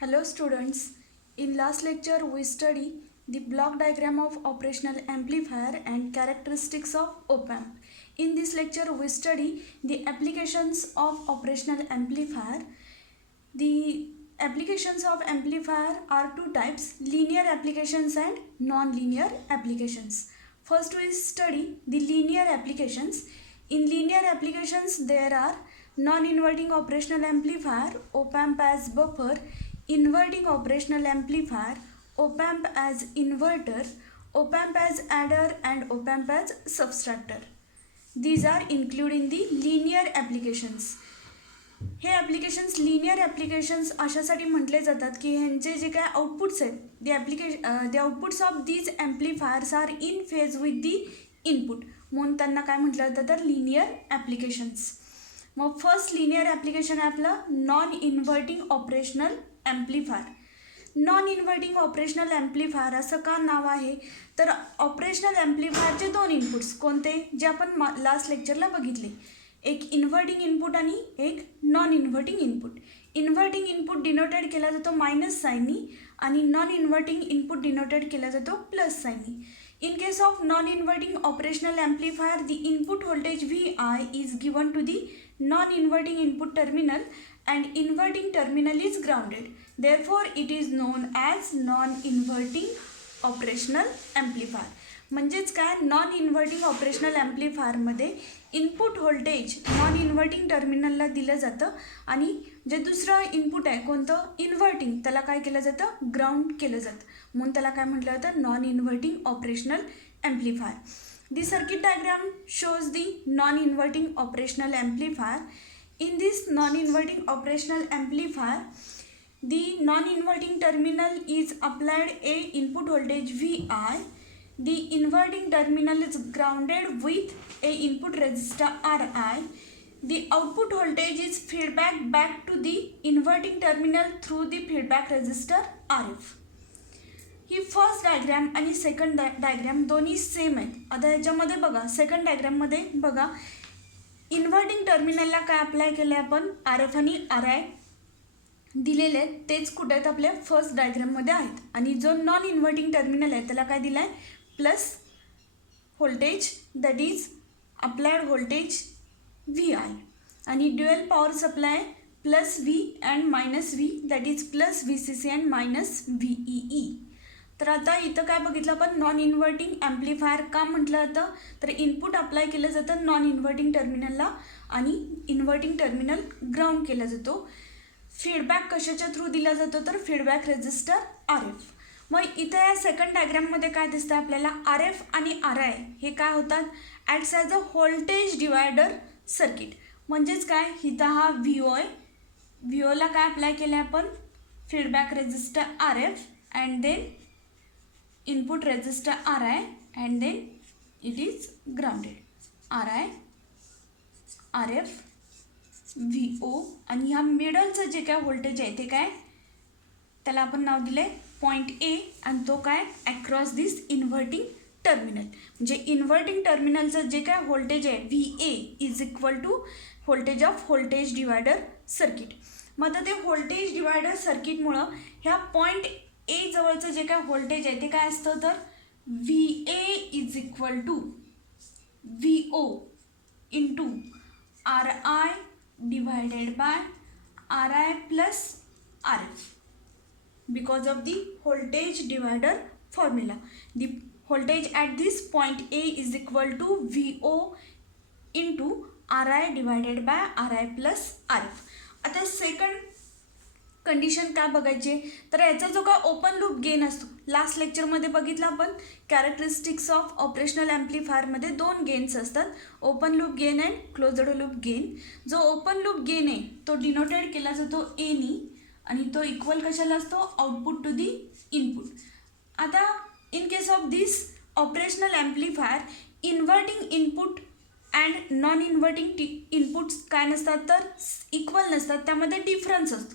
Hello students, in last lecture we study the block diagram of operational amplifier and characteristics of Op-Amp. In this lecture we study the applications of operational amplifier. The applications of amplifier are two types, linear applications and non-linear applications. First we study the linear applications. In linear applications there are non-inverting operational amplifier, Op-Amp as buffer, inverting operational amplifier, Op-Amp as inverter, Op-Amp as adder and Op-Amp as subtractor. These are included in the linear applications. हे applications linear applications अशासाठी म्हटले जातात की ह्यांचे जे काय outputs आहेत the outputs of these amplifiers are in phase with the input, म्हणून त्यांना काय म्हटलं जातं तर लिनियर ॲप्लिकेशन्स. मग फर्स्ट लिनियर ॲप्लिकेशन आहे आपलं non inverting operational amplifier. Non inverting operational amplifier असं का नाव आहे तर ऑपरेशनल ॲम्प्लिफायरचे दोन इनपुट्स कोणते जे आपण लास्ट लेक्चरला बघितले, एक इन्व्हर्टिंग इनपुट आणि एक non inverting input. Inverting input denoted केला जातो मायनस साईननी आणि नॉन इन्व्हर्टिंग इनपुट डिनोटेड केला जातो plus साईननी. In case of non-inverting operational amplifier, the input voltage Vi is given to the non-inverting input terminal and inverting terminal is grounded. Therefore, it is known as non-inverting operational amplifier. म्हणजेच काय, non inverting operational ॲम्प्लिफायरमध्ये input voltage non inverting टर्मिनलला दिलं जातं आणि जे दुसरं input आहे कोणतं इन्व्हर्टिंग त्याला काय केलं जातं ग्राउंड केलं जातं, म्हणून त्याला काय म्हटलं जातं non inverting operational amplifier. The circuit diagram shows the non inverting operational amplifier. In this non inverting operational amplifier the non-inverting terminal is applied a input voltage Vi. The inverting terminal is grounded with a input resistor Ri. The output voltage is feedback back to the inverting terminal through the feedback resistor Rf. He first diagram आणि second diagram दोन्ही same आहेत. आता ह्याच्यामध्ये बघा second डायग्राममध्ये बघा inverting टर्मिनलला काय अप्लाय केलं आहे आपण Rf आणि Ri दिलेले आहेत तेच कुठे आहेत आपल्या फर्स्ट डायग्राममध्ये आहेत. आणि जो नॉन इन्व्हर्टिंग टर्मिनल आहे त्याला काय दिला आहे plus voltage that is applied voltage Vi आणि dual power supply plus V and minus V that is plus VCC and minus VEE. तर आता इथं काय बघितलं आपण नॉन इन्व्हर्टिंग ॲम्प्लिफायर का म्हटलं जातं तर इनपुट अप्लाय केलं जातं नॉन इन्व्हर्टिंग टर्मिनलला आणि इन्व्हर्टिंग टर्मिनल ग्राउंड केला जातो. फीडबॅक कशाच्या थ्रू दिला जातो तर फीडबॅक रेजिस्टर Rf. मग इथं या सेकंड डायग्राममध्ये काय दिसतं आपल्याला Rf आणि Ri हे काय होतात acts as a voltage divider circuit. म्हणजेच काय इथं हा Vo आहे, Voला काय अप्लाय केलं आहे आपण feedback resistor Rf and then input resistor Ri and then it is grounded. Ri Rf Vo आणि ह्या मिडलचं जे काय व्होल्टेज आहे ते काय त्याला आपण नाव दिलं आहे पॉईंट ए आणि तो काय अक्रॉस दिस इन्व्हर्टिंग टर्मिनल. म्हणजे इन्व्हर्टिंग टर्मिनलचं जे काय व्होल्टेज आहे Va is equal to voltage of voltage divider circuit. मग आता ते व्होल्टेज डिवायडर सर्किटमुळं ह्या पॉईंट ए जवळचं जे काय व्होल्टेज आहे ते काय असतं तर Va is equal to Vo into Ri divided by Ri plus Rf because of the voltage divider formula. The voltage at this point A is equal to Vo into Ri divided by Ri plus Rf. आता second condition काय बघायचे तर याचा जो काय open loop gain असतो last लेक्चरमध्ये बघितलं आपण कॅरेक्टरिस्टिक्स ऑफ ऑपरेशनल ॲम्प्लिफायरमध्ये दोन गेन्स असतात open loop gain and closed loop gain. जो ओपन लूप गेन आहे तो डिनोटेड केला जातो एनी आणि तो इक्वल कशाला असतो आउटपुट टू दी इनपुट. आता in case of this operational amplifier inverting input and non inverting inputs काय नसतात तर इक्वल नसतात, त्यामध्ये डिफरन्स असतो.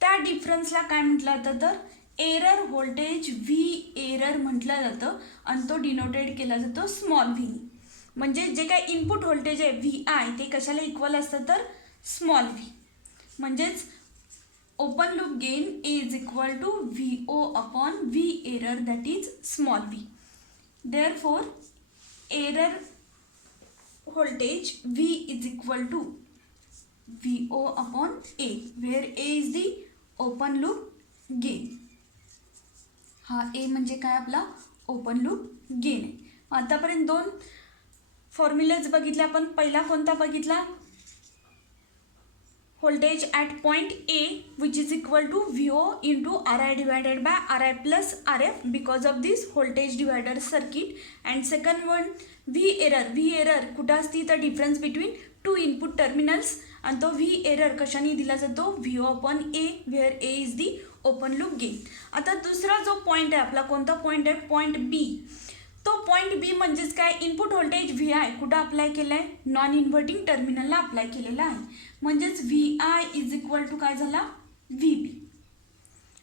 त्या डिफरन्सला काय म्हटलं जातं तर एरर व्होल्टेज व्ही एरर म्हटलं जातं आणि तो डिनोटेड केला जातो स्मॉल व्ही. म्हणजे जे काय इनपुट व्होल्टेज आहे Vi ते कशाला इक्वल असतं तर स्मॉल व्ही. म्हणजेच open loop gain A is equal to VO upon V error, that is small v. Therefore error voltage V is equal to VO upon A, where A is the open loop gain. हा A म्हणजे काय आपला open loop gain आहे. आतापर्यंत दोन formulas बघितले आपण. पहिला कोणता बघितला? voltage at point A which is equal to VO into RI divided by RI plus RF because of this voltage divider circuit. And second one V error कुठं असती तर difference between two input terminals, आणि तो V error कशाने दिला जातो? VO upon A, where A is the open loop gain. आता दुसरा जो पॉइंट आहे आपला, कोणता पॉइंट आहे? Point B. तो पॉइंट बी म्हणजेच काय? इनपुट व्होल्टेज व्ही आय कुठं अप्लाय केलं आहे? नॉन इन्व्हर्टिंग टर्मिनलला अप्लाय केलेला आहे. म्हणजेच V I is equal to काय झाला? V B.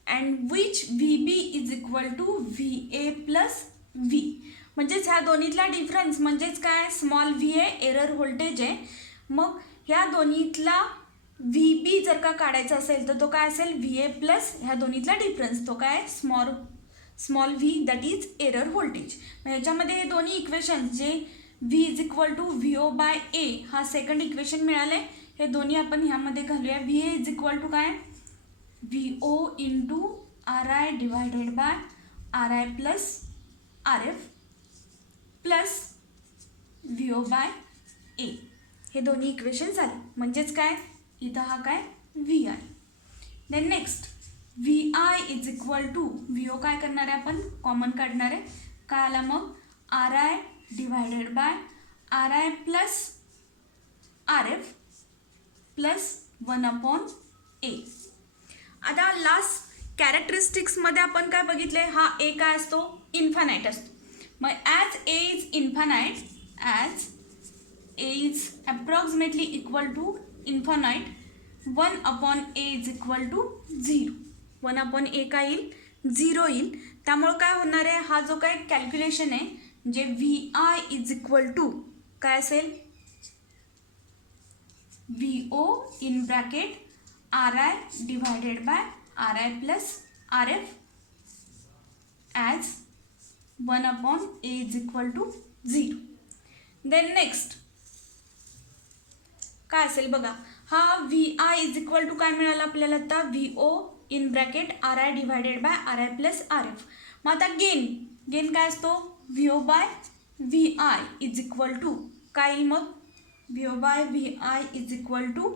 And which V B is equal to V A plus V. म्हणजेच ह्या दोन्हीतला डिफरन्स म्हणजेच काय? Small V A error voltage आहे. मग ह्या दोन्हीतला व्ही बी जर का काढायचा असेल तर तो काय असेल? व्ही ए प्लस ह्या दोन्हीतला डिफरन्स, तो काय? Small V, that is error voltage. ह्याच्यामध्ये हे दोन्ही इक्वेशन जे V is equal to V O by A हा सेकंड इक्वेशन मिळाले, हे दोन्ही आपण ह्यामध्ये घालूया. V A is equal to काय? V O into R I divided by R I plus R F plus V O by A. हे दोन्ही इक्वेशन झाले. म्हणजेच काय? इथं हा काय? V I. Then next V I is equal to V O काय करणार आहे आपण? कॉमन काढणार आहे. काय आला मग? R I divided by R I plus R F plus 1 upon A. आता लास्ट कॅरेक्टरिस्टिक्समध्ये आपण काय बघितले? हा ए काय असतो? इन्फानाईट असतो. मग as A is infinite, as A is approximately equal to infinite, 1 upon A is equal to 0. 1 upon A काय येईल? 0 येईल. त्यामुळे काय होणार आहे? हा जो काय कॅल्क्युलेशन आहे म्हणजे V I is equal to काय असेल? V O in bracket R I divided by R I plus R F as 1 upon A is equal to 0. Then next काय असेल बघा? हा V I is equal to काय मिळाला आपल्याला आता? V O in bracket R I divided by R I plus R F. मग आता गेन काय असतो? V O by V I is equal to काय येईल मग? V O by V I is equal to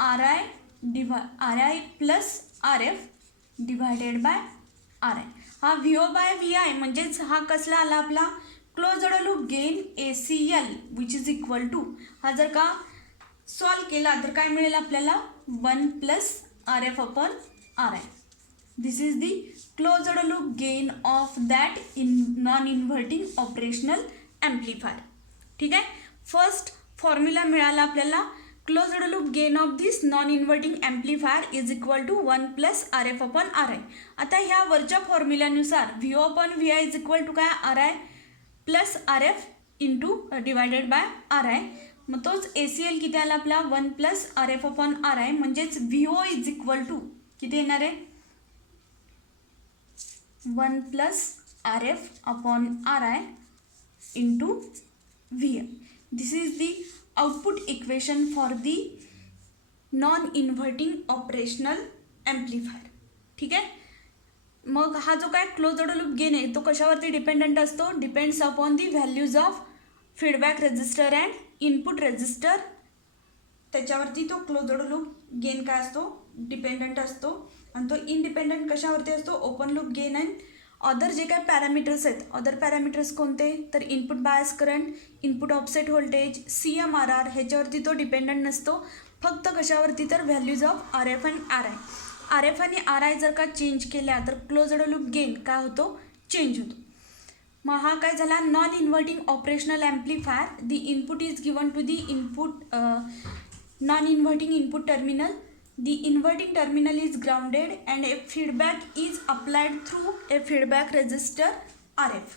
R I plus R F divided by R I. हा V O by V I म्हणजेच हा कसला आला आपला? Closed loop gain A C L which is equal to, हा जर का solve केला तर काय मिळेल आपल्याला? 1 plus R F upon R I. This is the closed loop gain of that non inverting operational amplifier. ठीक आहे. फर्स्ट फॉर्म्युला मिळाला आपल्याला. Closed loop gain of this non inverting amplifier is equal to 1 plus R F upon R I. आता ह्या वरच्या फॉर्म्युल्यानुसार V O upon V I is equal to काय? R I plus R F into divided by R I. मग तोच A C L किती आला आपला? 1 plus R F upon R I. म्हणजेच V O is equal to किती येणार आहे? 1 plus R F upon R I into V I. This is the output equation for the non inverting operational amplifier. ठीक आहे. मग हा जो काय क्लोज्ड लूप गेन आहे तो कशावरती डिपेंडंट असतो? Depends upon the values of feedback resistor and input resistor. त्याच्यावरती तो क्लोज्ड लूप गेन काय असतो? डिपेंडंट असतो. आणि तो इनडिपेंडंट कशावरती असतो? Open loop gain and other जे काय पॅरामीटर्स आहेत. अदर पॅरामीटर्स कोणते? तर input bias current, input offset voltage, CMRR ह्याच्यावरती तो डिपेंडंट नसतो. फक्त कशावरती? तर values of R F and R I. R F आणि आर आय जर का चेंज केल्या तर क्लोज्ड लूप गेन काय होतो? चेंज होतो. मग हा काय झाला? Non inverting operational amplifier. The input is given to the input non inverting input terminal. The inverting terminal is grounded and a feedback is applied through a feedback resistor RF.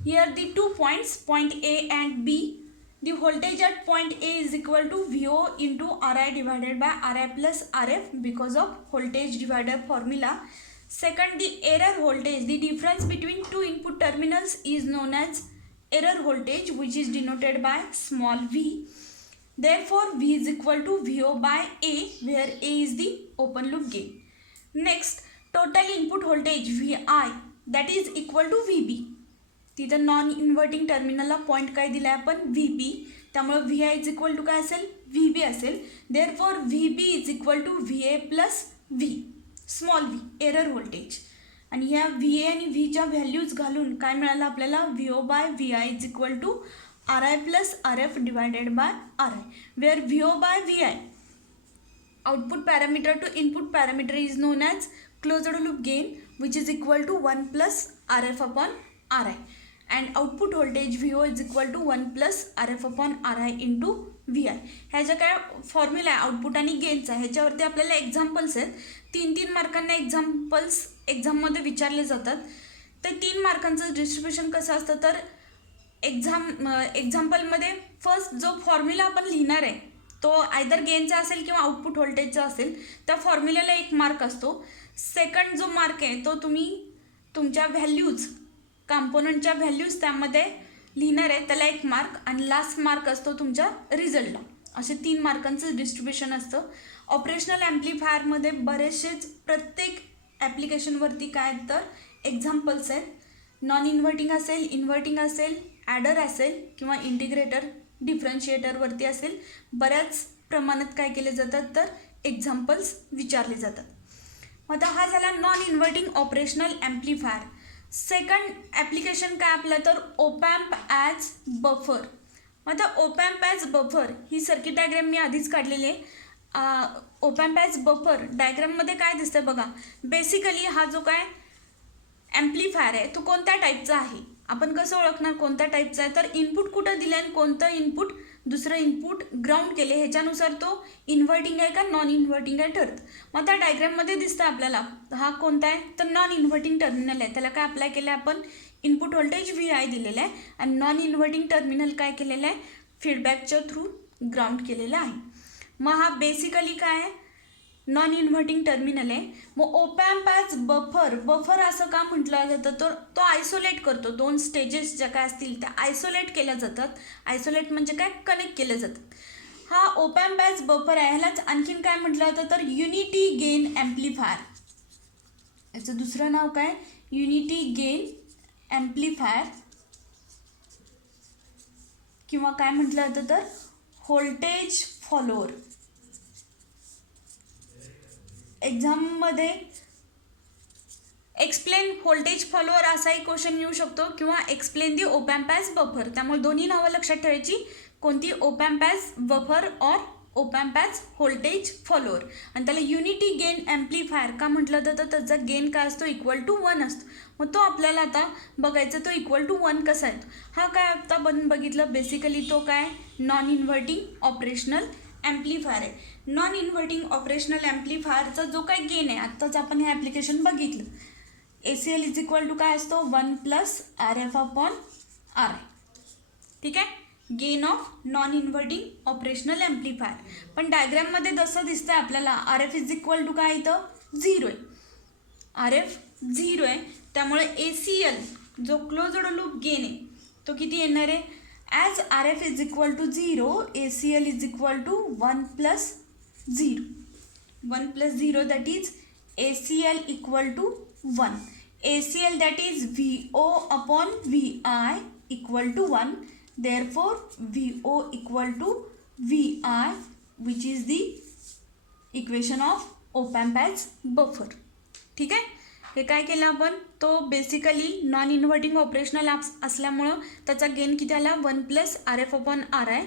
Here the 2 points, point A and B, the voltage at point A is equal to VO into RI divided by RI plus RF because of voltage divider formula. Second, the error voltage, the difference between two input terminals is known as error voltage, which is denoted by small v. Therefore, V is equal to VO by A, where A is the open loop gain. Next, total input voltage VI, that is equal to VB. तिथं non inverting टर्मिनलला point काय दिला आहे आपण VB, त्यामुळे VI is equal to काय असेल VB असेल. Therefore VB is equal to VA plus V, small v, error voltage. आणि ह्या VA आणि Vच्या व्हॅल्यूज घालून काय मिळालं आपल्याला VO by VI is equal to RI plus RF divided by RI, where VO by VI output parameter to input parameter is known as closed loop gain, which is equal to 1 plus RF upon RI, and output voltage VO is equal to 1 plus RF upon RI into VI. ह्या ज्या काय formula आहे output आणि गेनचा, ह्याच्यावरती आपल्याला examples आहेत. 3 मार्कांना examples एक्झाममध्ये विचारले जातात. तर 3 मार्कांचं डिस्ट्रीब्युशन कसं असतं, तर एक्झाम्पलमध्ये फर्स्ट जो फॉर्म्युला आपण लिहिणार आहे तो आयदर गेनचा असेल किंवा आउटपुट व्होल्टेजचा असेल, त्या फॉर्म्युल्याला 1 मार्क असतो. सेकंड जो मार्क आहे तो तुम्ही तुमच्या व्हॅल्यूज, कॉम्पोनंटच्या व्हॅल्यूज त्यामध्ये लिहिणार आहे, त्याला 1 मार्क, आणि लास्ट मार्क असतो तुमच्या रिझल्टला. असे 3 मार्कांचं डिस्ट्रीब्युशन असतं. ऑपरेशनल ॲम्प्लिफायरमध्ये बरेचसेच प्रत्येक ॲप्लिकेशनवरती काय तर एक्झाम्पल्स आहेत. नॉन इन्व्हर्टिंग असेल, इन्व्हर्टिंग असेल, ॲडर असेल किंवा इंटिग्रेटर डिफरन्शिएटरवरती असेल, बऱ्याच प्रमाणात काय केले जातात तर एक्झाम्पल्स विचारले जातात. आता हा झाला non inverting operational amplifier. Second application काय आपलं तर ओपॅम्प ॲज बफर. आता ओपॅम्प ॲज बफर ही सर्किट डायग्रॅम मी आधीच काढलेली आहे. ओपॅम्प ॲज बफर डायग्राममध्ये काय दिसतं बघा. बेसिकली हा जो काय ॲम्प्लिफायर आहे तो कोणत्या टाईपचा आहे, आपण कसं ओळखणार कोणत्या टाईपचा आहे, तर इनपुट कुठं दिलं आणि कोणतं इनपुट दुसरं इनपुट ग्राउंड केले ह्याच्यानुसार तो इन्व्हर्टिंग आहे का नॉन इन्व्हर्टिंग आहे ठरतं. मग त्या डायग्राममध्ये दिसतं आपल्याला हा कोणता आहे तर नॉन इन्व्हर्टिंग टर्मिनल आहे. त्याला काय अप्लाय केलं आहे आपण, इनपुट व्होल्टेज VI दिलेलं आहे, आणि नॉन इन्व्हर्टिंग टर्मिनल काय केलेलं आहे फीडबॅकच्या थ्रू ग्राउंड केलेलं आहे. मग हा बेसिकली काय आहे नॉन इन्व्हर्टिंग टर्मिनल आहे. मग ओपॅम्प ॲज बफर, बफर असं का म्हटलं जातं तर तो आयसोलेट करतो. 2 स्टेजेस ज्या काय असतील त्या आयसोलेट केल्या जातात. आयसोलेट म्हणजे काय कनेक्ट केल्या जातात. हा ओपॅम्प ॲज बफर आहे. ह्यालाच आणखीन काय म्हटलं जातं तर युनिटी गेन ॲम्प्लिफायर. याचं दुसरं नाव काय युनिटी गेन ॲम्प्लिफायर, किंवा काय म्हटलं जातं तर व्होल्टेज फॉलोअर. एक्झाममध्ये एक्सप्लेन व्होल्टेज फॉलोअर असाही क्वेश्चन येऊ शकतो, किंवा explain the op amp as buffer. त्यामुळे दोन्ही नावं लक्षात ठेवायची, कोणती ओपॅम्प ॲज बफर और ओपॅम्प ॲज व्होल्टेज फॉलोअर. आणि त्याला युनिटी गेन ॲम्प्लिफायर का म्हटलं जातं, त्याचा गेन काय असतो इक्वल टू 1 असतो. मग तो आपल्याला आता बघायचा, तो इक्वल टू 1 कसा आहे. हा काय आता बघितलं बेसिकली तो काय नॉन इन्व्हर्टिंग ऑपरेशनल ॲम्प्लिफायर आहे. नॉन इन्व्हर्टिंग ऑपरेशनल ॲम्प्लिफायरचा जो काय गेन आहे आत्ताच आपण हे ॲप्लिकेशन बघितलं, ACL इज इक्वल टू काय असतो 1 प्लस RF अपॉन RI. ठीक आहे, gain of non inverting operational amplifier. पण डायग्राममध्ये जसं दिसतंय आपल्याला RF इज इक्वल टू काय इथं 0 आहे. RF 0 आहे, त्यामुळे ACL जो क्लोज्ड लूप गेन आहे तो किती येणार आहे. As RF is equal to 0, ACL is equal to 1 plus 0. 1 plus 0 that is ACL equal to 1. ACL that is VO upon VI equal to 1. Therefore VO equal to VI, which is the equation of op-amp as buffer. ठीक आहे, हे काय केलं आपण तो basically non inverting operational असल्यामुळं त्याचा gain किती आला 1 plus RF upon RI.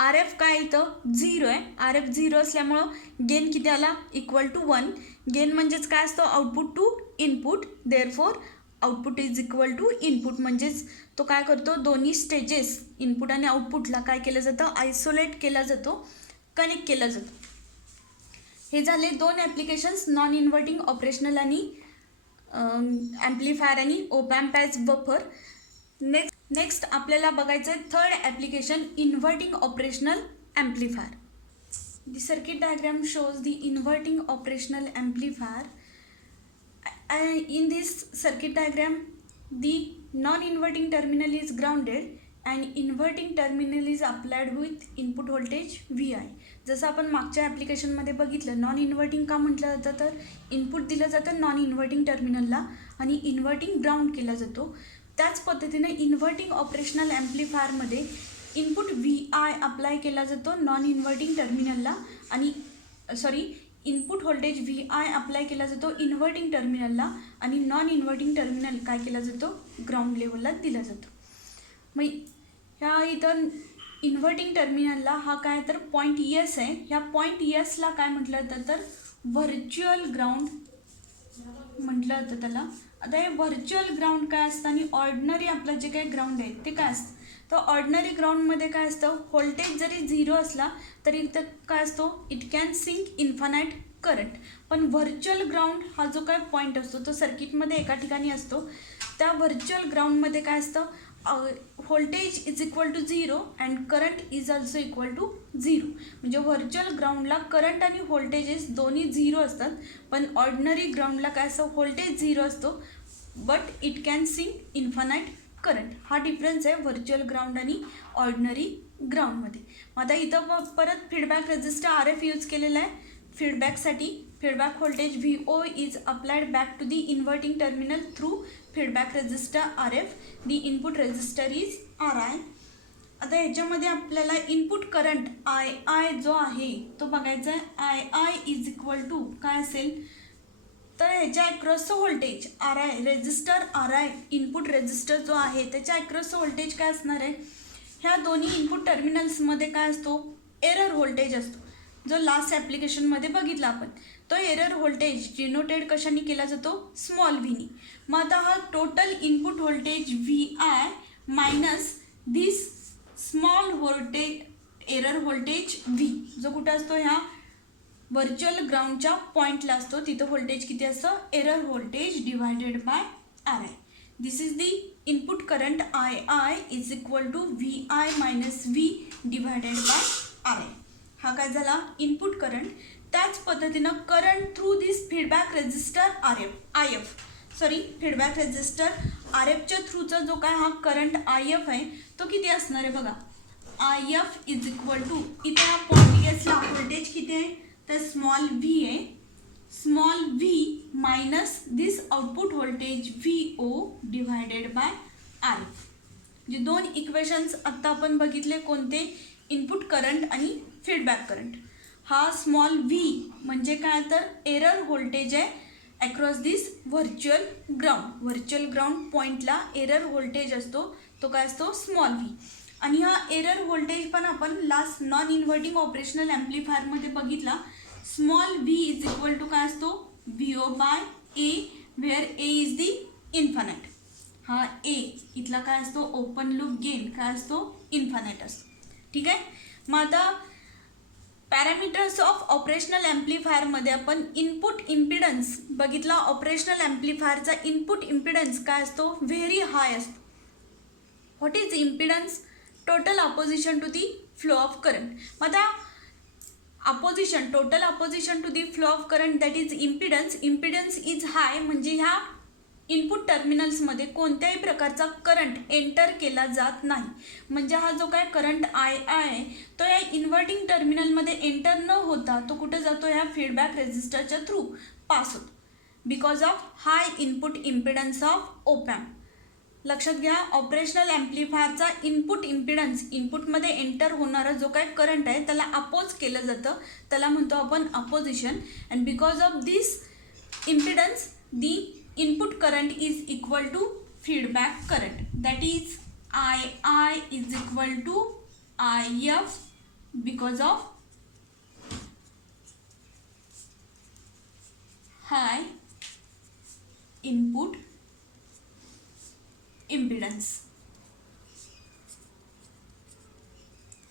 RF काय इथं 0 आहे. RF 0 असल्यामुळं गेन किती आला इक्वल टू 1. गेन म्हणजेच काय असतो output to input. Therefore output is equal to input, म्हणजेच तो काय करतो दोन्ही स्टेजेस इनपुट आणि आउटपुटला काय केलं जातं आयसोलेट केला जातो, कनेक्ट केला जातो. हे झाले 2 ॲप्लिकेशन्स नॉन इन्व्हर्टिंग ऑपरेशनल आणि ॲम्प्लिफायर आणि op amp as buffer. Next next आपल्याला बघायचं आहे third application inverting operational amplifier. The circuit diagram shows the inverting operational amplifier. In this circuit diagram, the non-inverting terminal is grounded and inverting terminal is applied with input voltage VI. जसं आपण मागच्या ॲप्लिकेशनमध्ये बघितलं, non inverting का म्हटलं जातं तर input दिलं जातं नॉन इन्व्हर्टिंग टर्मिनलला आणि इन्व्हर्टिंग ग्राउंड केला जातो. त्याच पद्धतीने इन्व्हर्टिंग ऑपरेशनल ॲम्प्लिफायरमध्ये इनपुट VI अप्लाय केला जातो नॉन इन्व्हर्टिंग टर्मिनलला आणि इनपुट व्होल्टेज VI अप्लाय केला जातो इन्व्हर्टिंग टर्मिनलला आणि नॉन इन्व्हर्टिंग टर्मिनल काय केला जातो ग्राउंड लेवलला दिला जातो. मग ह्या इथं इन्व्हर्टिंग टर्मिनलला हा काय तर पॉईंट S आहे. ह्या पॉईंट Sला काय म्हटलं जातं तर व्हर्च्युअल ग्राउंड म्हटलं जातं त्याला. आता हे व्हर्च्युअल ग्राउंड काय असतं आणि ऑर्डिनरी आपलं जे काही ग्राउंड आहे ते काय असतं तर ऑर्डिनरी ग्राउंडमध्ये काय असतं व्होल्टेज जरी 0 असला तरी इथं काय असतो it can sink infinite current. पण व्हर्च्युअल ग्राउंड हा जो काय पॉईंट असतो तो सर्किटमध्ये एका ठिकाणी असतो. त्या व्हर्च्युअल ग्राउंडमध्ये काय असतं voltage is equal to 0 and current is also equal to 0. म्हणजे व्हर्च्युअल ग्राउंडला करंट आणि व्होल्टेजेस दोन्ही 0 असतात. पण ऑर्डिनरी ग्राउंडला काय असतं व्होल्टेज 0 असतो but it can sink infinite current. हा डिफरन्स आहे व्हर्च्युअल ग्राउंड आणि ऑर्डिनरी ग्राउंडमध्ये. मग आता इथं परत फीडबॅक रेजिस्टर RF यूज केलेला आहे फीडबॅकसाठी. Feedback voltage VO is applied back to the inverting terminal through feedback resistor RF. The input resistor is RI. आता ह्याच्यामध्ये आपल्याला इनपुट करंट II जो आहे तो बघायचा आहे. II इज इक्वल टू काय असेल तर ह्याच्या ॲक्रॉसचं voltage RI resistor RI input resistor जो आहे त्याच्या ॲक्रॉसचं व्होल्टेज काय असणार आहे. ह्या दोन्ही इनपुट टर्मिनल्समध्ये काय असतो एरर व्होल्टेज असतो जो लास्ट ॲप्लिकेशनमध्ये बघितला आपण. तो एरर व्होल्टेज डिनोटेड कशाने केला जातो स्मॉल व्हीनी. मग आता हा total input voltage VI minus this small voltage error voltage V जो कुठं असतो ह्या व्हर्च्युअल ग्राउंडच्या पॉईंटला असतो. तिथं व्होल्टेज किती असतं error voltage divided by RI. This is the input current II is equal to VI minus V divided by RI. हा काय झाला इनपुट करंट. त्याच पद्धतीनं current through this feedback resistor feedback resistor RFच्या थ्रूचा जो काय हा करंट IF आहे तो किती असणार आहे बघा. IF इज इक्वल टू इथे हा पॉईंट Sला व्होल्टेज किती आहे तर स्मॉल V आहे. Small V minus this output voltage VO divided by RF. जे दोन इक्वेशन्स आत्ता आपण बघितले कोणते इनपुट करंट आणि फीडबॅक करंट. हा स्मॉल V म्हणजे काय तर एरर व्होल्टेज आहे अक्रॉस दिस व्हर्च्युअल ग्राउंड. व्हर्च्युअल ग्राउंड पॉईंटला एरर व्होल्टेज असतो तो काय असतो स्मॉल V. आणि हा एरर व्होल्टेज पण आपण लास्ट नॉन इन्व्हर्टिंग ऑपरेशनल ॲम्प्लिफायरमध्ये बघितला. Small V is equal to काय असतो VO by A where A is the infinite. हा A इथला काय असतो ओपन लूप गेन काय असतो इन्फानाईट असतो. ठीक आहे. मग आता पॅरामीटर्स ऑफ ऑपरेशनल ॲम्प्लिफायरमध्ये आपण इनपुट इम्पिडन्स बघितला. ऑपरेशनल ॲम्प्लिफायरचा इनपुट इम्पिडन्स काय असतो व्हेरी हाय असतो. What is impedance total opposition to the flow of current. मग आता opposition total opposition to the flow of current that is impedance is high म्हणजे ह्या इनपुट टर्मिनल्समध्ये कोणत्याही प्रकारचा करंट एंटर केला जात नाही. म्हणजे हा जो काय करंट II आहे तो या इन्व्हर्टिंग टर्मिनलमध्ये एंटर न होता तो कुठे जातो ह्या फीडबॅक रेजिस्टरच्या थ्रू पास होतो because of high input impedance of OP-Amp. लक्षात घ्या ऑपरेशनल ॲम्प्लिफायरचा इनपुट इम्पिडन्स इनपुटमध्ये एंटर होणारा जो काय करंट आहे त्याला अपोज केलं जातं त्याला म्हणतो आपण opposition. And because of this impedance the input current is equal to feedback current that is II is equal to IF because of high input impedance.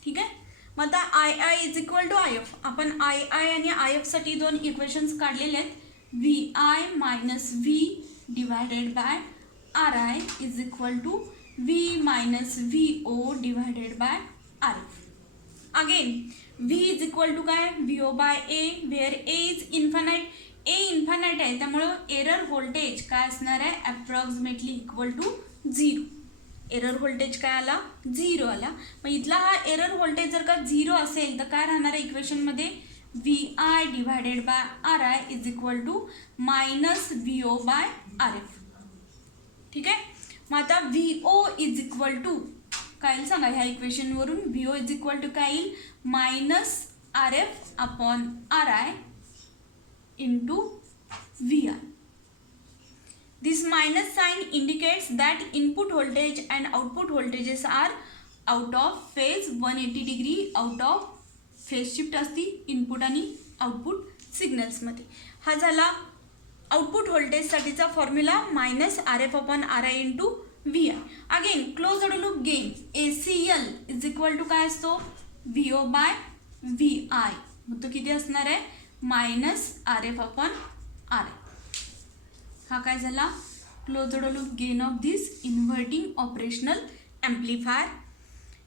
ठीक आहे. मग आता II is equal to IF. आपण II आणि IF साठी दोन equations काढलेले आहेत. VI minus V divided by RI is equal to V minus VO divided by RF. Again V is equal to काय VO by A, where A is infinite. A infinite आहे त्यामुळं error voltage काय असणार आहे approximately equal to 0. Error voltage काय आला 0 आला. मग इथला हा एरर व्होल्टेज जर का 0 असेल तर काय राहणार आहे इक्वेशनमध्ये VI divided by RI is equal to minus VO by RF. ठीक आहे. मग आता VO इज इक्वल टू काय येईल सांगा ह्या इक्वेशनवरून VO इज इक्वल टू काय येईल minus RF upon RI into VI. This minus sign indicates that input voltage and output voltages are out of phase 180 degree out of phase shift असती input आणि output signals मध्ये. हा झाला output voltage साठीचा formula minus RF upon RI into VI. Again closed loop gain ACL is equal to काय असतो VO by VI. मग तो किती असणार आहे मायनस RF अपॉन RI. हा काय झाला closed loop gain of this inverting operational amplifier.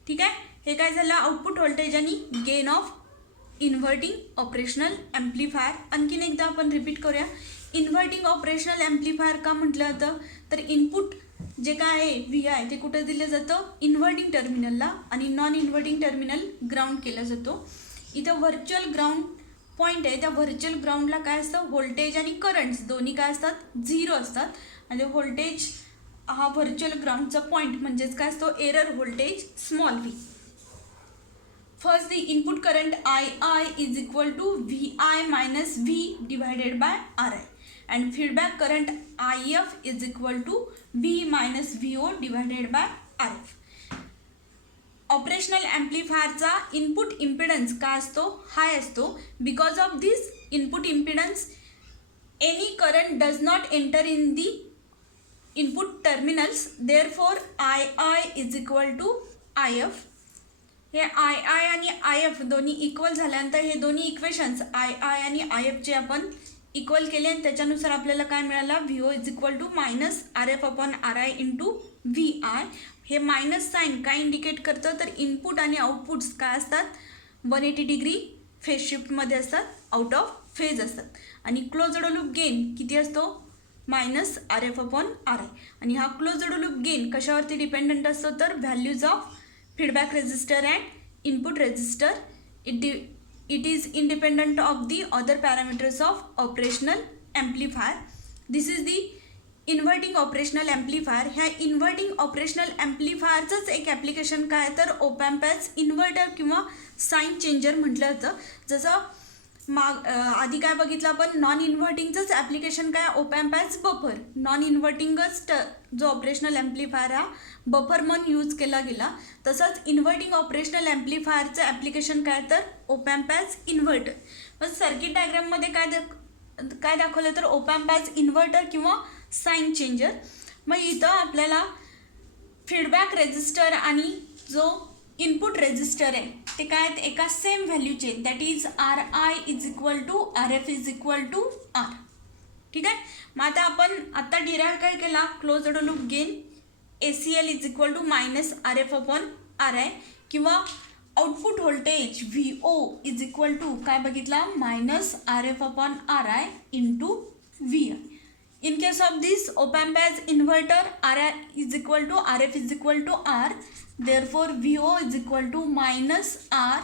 ठीक आहे. हे काय झालं आउटपुट व्होल्टेज आणि gain of inverting operational amplifier. आणखीन एकदा आपण रिपीट करूया. इन्व्हर्टिंग ऑपरेशनल एम्प्लिफायर का म्हटलं जातं तर इनपुट जे काय आहे VI ते कुठं दिलं जातं इन्व्हर्टिंग टर्मिनलला आणि नॉन इन्व्हर्टिंग टर्मिनल ग्राउंड केला जातो. इथं व्हर्च्युअल ग्राउंड पॉईंट आहे त्या व्हर्च्युअल ग्राउंडला काय असतं व्होल्टेज आणि करंट्स दोन्ही काय असतात 0 असतात. आणि व्होल्टेज हा व्हर्च्युअल ग्राउंडचा पॉईंट म्हणजेच काय असतो error voltage small v. First the input current II is equal to VI minus V divided by RI and feedback current IF is equal to V minus VO divided by RF. Operational एम्प्लिफायरचा input impedance काय असतो high असतो. Because of this input impedance any current does not enter in the input terminals. Therefore II is equal to IF. हे II आणि IF दोन्ही equal झाल्यानंतर हे दोन्ही इक्वेशन्स II आणि IFचे आपण इक्वल केले आणि त्याच्यानुसार आपल्याला काय मिळाला VO is equal to minus RF upon RI into VI. हे मायनस साईन काय इंडिकेट करतं तर इनपुट आणि आउटपुट्स काय असतात 180 डिग्री फेज शिफ्टमध्ये असतात आउट ऑफ फेज असतात. आणि क्लोज्ड लूप गेन किती असतो मायनस RF अपॉन RI. आणि हा क्लोज्ड लूप गेन कशावरती डिपेंडंट असतो तर values of feedback resistor and input resistor. It is independent of the other parameters of operational amplifier. This is the inverting operational amplifier. ह्या inverting operational एम्प्लिफायरचंच एक application काय तर op-amp ॲज इन्व्हर्टर किंवा sign changer म्हटलं जातं. जसं आधी काय बघितलं आपण नॉन इन्व्हर्टिंगचंच ॲप्लिकेशन काय op-amp ॲज बफर. नॉन इन्व्हर्टिंगच जो ऑपरेशनल एम्प्लिफायर हा बफर म्हणून यूज केला गेला. तसंच इन्व्हर्टिंग ऑपरेशनल एम्प्लिफायरचं ॲप्लिकेशन काय तर op-amp ॲज इन्व्हर्टर. मग सर्किट डायग्राममध्ये काय दाखवलं तर op-amp ॲज इन्व्हर्टर किंवा साईन चेंजर. मग इथं आपल्याला फीडबॅक रेजिस्टर आणि जो इनपुट रेजिस्टर आहे ते काय आहेत एका सेम व्हॅल्यूचे that is RI is equal to RF is equal to R. ठीक आहे. मग आता आपण आत्ता डिराईव्ह काय केला closed loop gain ACL is equal to minus RF upon RI किंवा output voltage VO is equal to काय बघितला minus RF upon RI into VI. In case of this op-amp as inverter RI is equal to RF is equal to R. Therefore VO is equal to minus R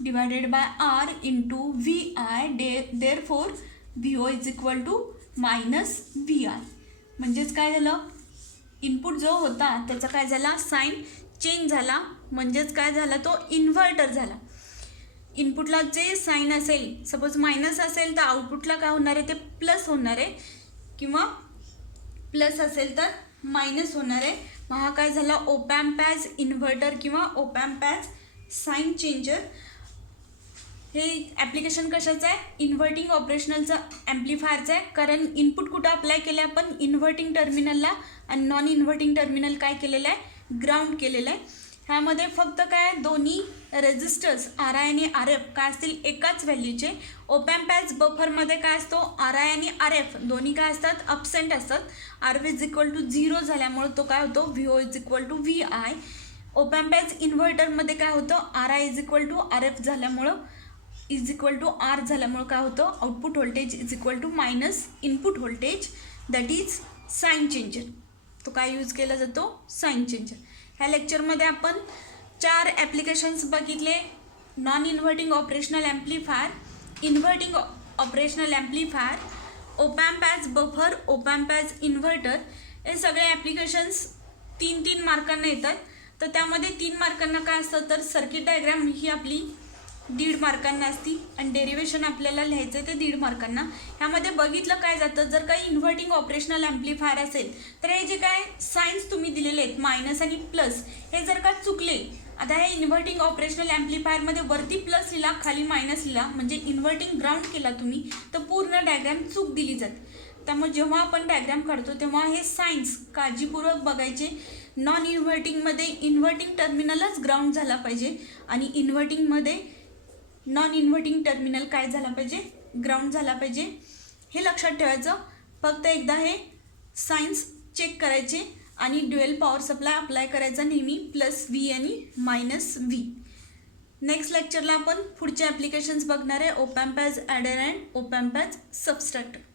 divided by R into VI. Therefore VO is equal to minus VI. म्हणजेच काय झालं input जो होता त्याचा काय झाला sine change झाला म्हणजेच काय झाला तो इन्व्हर्टर झाला. इनपुटला जे साईन असेल सपोज मायनस असेल तर आउटपुटला काय होणार आहे ते प्लस होणार आहे किंवा प्लस असेल तर मायनस होणार आहे. मग हा काय झाला op-amp ॲज इन्व्हर्टर किंवा op-amp ॲज साईन चेंजर. हे ॲप्लिकेशन कशाचं आहे इन्व्हर्टिंग ऑपरेशनलचं ॲम्प्लिफायरचं आहे. कारण इनपुट कुठं अप्लाय केलं आहे आपण इन्व्हर्टिंग टर्मिनलला आणि नॉन इन्व्हर्टिंग टर्मिनल काय केलेलं आहे ग्राउंड केलेलं आहे. ह्यामध्ये फक्त काय दोन्ही रेजिस्टर्स आर आय आणि आर एफ काय असतील एकाच व्हॅल्यूचे. ओपॅम्प ॲज बफरमध्ये काय असतो आर आय आणि आर एफ दोन्ही काय असतात अपसेंट असतात. R V is equal to 0 झाल्यामुळं तो काय होतो V O is equal to V I. Op amp as इन्व्हर्टरमध्ये काय होतं R I is equal to R F झाल्यामुळं इज इक्वल टू आर झाल्यामुळं काय होतं output voltage is equal to minus input voltage that is sign changer. तो काय use केला जातो साईन चेंजर. ह्या लेक्चरमध्ये आपण 4 ॲप्लिकेशन्स बघितले. Non inverting operational amplifier, inverting operational amplifier, op amp as buffer, op amp as inverter. हे सगळे ॲप्लिकेशन्स 3-3 मार्कांना येतात. तर त्यामध्ये 3 मार्कांना काय असतं तर सर्किट डायग्राम ही आपली 1.5 मार्कांना असती आणि डेरिवेशन आपल्याला लिहायचं आहे ते 1.5 मार्कांना. ह्यामध्ये बघितलं काय जातं जर काही इन्व्हर्टिंग ऑपरेशनल ॲम्प्लिफायर असेल तर हे जे काय साईन्स तुम्ही दिलेले आहेत मायनस आणि प्लस हे जर का चुकले, आता हे इन्व्हर्टिंग ऑपरेशनल ॲम्प्लिफायरमध्ये वरती प्लस लिहिला खाली मायनस लिहिला म्हणजे इन्व्हर्टिंग ग्राउंड केला तुम्ही तर पूर्ण डायग्राम चूक दिली जाते. त्यामुळे जेव्हा आपण डायग्राम काढतो तेव्हा हे सायन्स काळजीपूर्वक बघायचे. नॉन इन्व्हर्टिंगमध्ये इन्व्हर्टिंग टर्मिनलच ग्राउंड झाला पाहिजे आणि इन्व्हर्टिंगमध्ये नॉन इन्व्हर्टिंग टर्मिनल काय झाला पाहिजे ग्राउंड झाला पाहिजे. हे लक्षात ठेवायचं. फक्त एकदा हे सायन्स चेक करायचे आणि ड्युएल पॉवर सप्लाय अप्लाय करायचा नेहमी प्लस व्ही आणि मायनस व्ही. नेक्स्ट लेक्चरला आपण पुढचे ॲप्लिकेशन्स बघणार आहे op amp as adder and op amp as सबस्ट्रॅक्टर.